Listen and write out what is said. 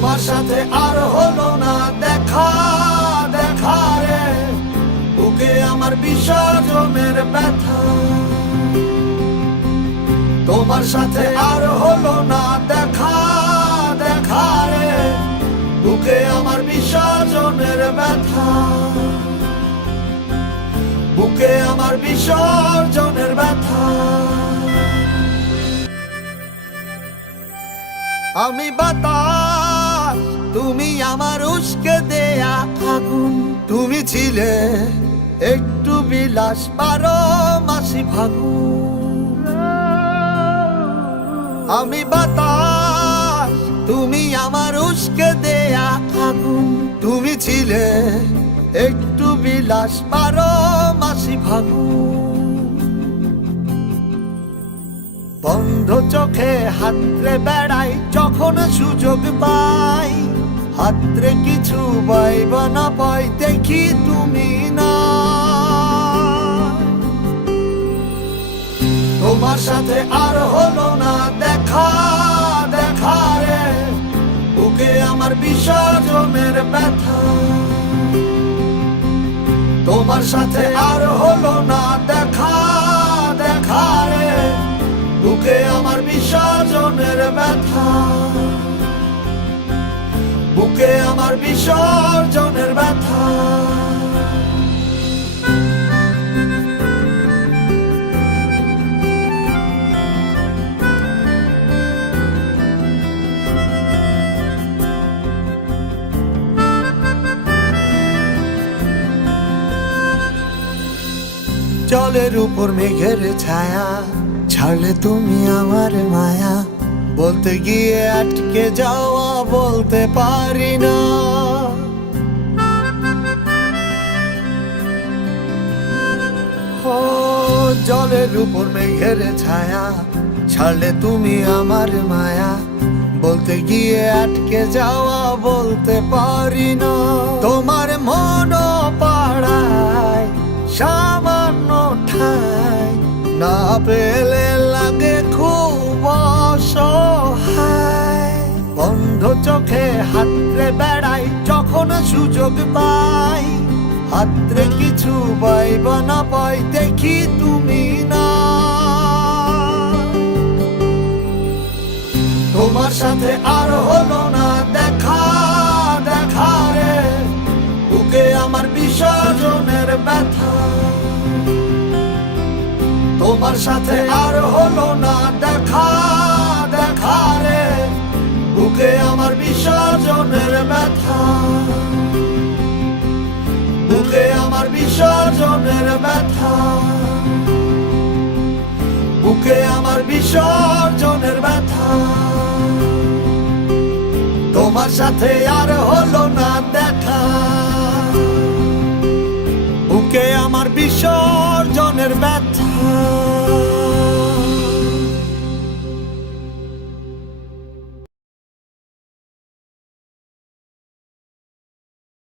তোমার সাথে আর হলো না দেখা, দেখা রে বুকে আমার বিসর্জনের ব্যথা। তোমার সাথে আর হলো না দেখা, দেখা রে বুকে আমার বিসর্জনের ব্যথা, বুকে আমার বিসর্জনের ব্যথা। আমি বাতাস, তুমি আমার উস্কে দেয়া আগুন। তুমি ছিলে একটু বিলাস 12 মাসি ফাগুন। আমি বাতাস, তুমি আমার উস্কে দেয়া আগুন। তুমি ছিলে একটু বিলাস 12 মাসি ফাগুন। বন্ধ চোখে হাতরে বেড়াই যখন সুযোগ পাই, হাতরে কিছু পাইব না পাই দেখি তুমি না। তোমার সাথে আর হলো না দেখা, দেখা রে বুকে আমার বিসর্জনের ব্যথা। তোমার সাথে আর হলো না দেখা, দেখা রে বুকে আমার বিসর্জনের ব্যথা, বুকে আমার বিসর্জনের ব্যথা। জলের উপর মেঘের ছায়া, ছাড়লে তুমি আমার মায়া। বলতে গিয়ে আটকে যাওয়া বলতে পারি না। ও জলের উপর মেঘের ছায়া, ছাড়লে তুমি আমার মায়া। বলতে গিয়ে আটকে যাওয়া বলতে পারি না। তোমার মন পাড়ায় সামান্য ঠাই না পেলে লাগে খুব অসহায়। বন্ধ চোখে হাতরে বেড়াই যখন সুযোগ পাই, হাতরে কিছু পাইব না পাই দেখি তুমি না। তোমার সাথে আর হলো না দেখা, দেখা রে বুকে আমার বিসর্জনের ব্যথা। তোমার সাথে আর হলো না দেখা, দেখা রে বুকে আমার বিসর্জনের ব্যথা, বুকে আমার বিসর্জনের ব্যথা, বুকে আমার বিসর্জনের ব্যথা। তোমার সাথে আর হলো না দেখা, বুকে আমার বিসর্জনের ব্যথা।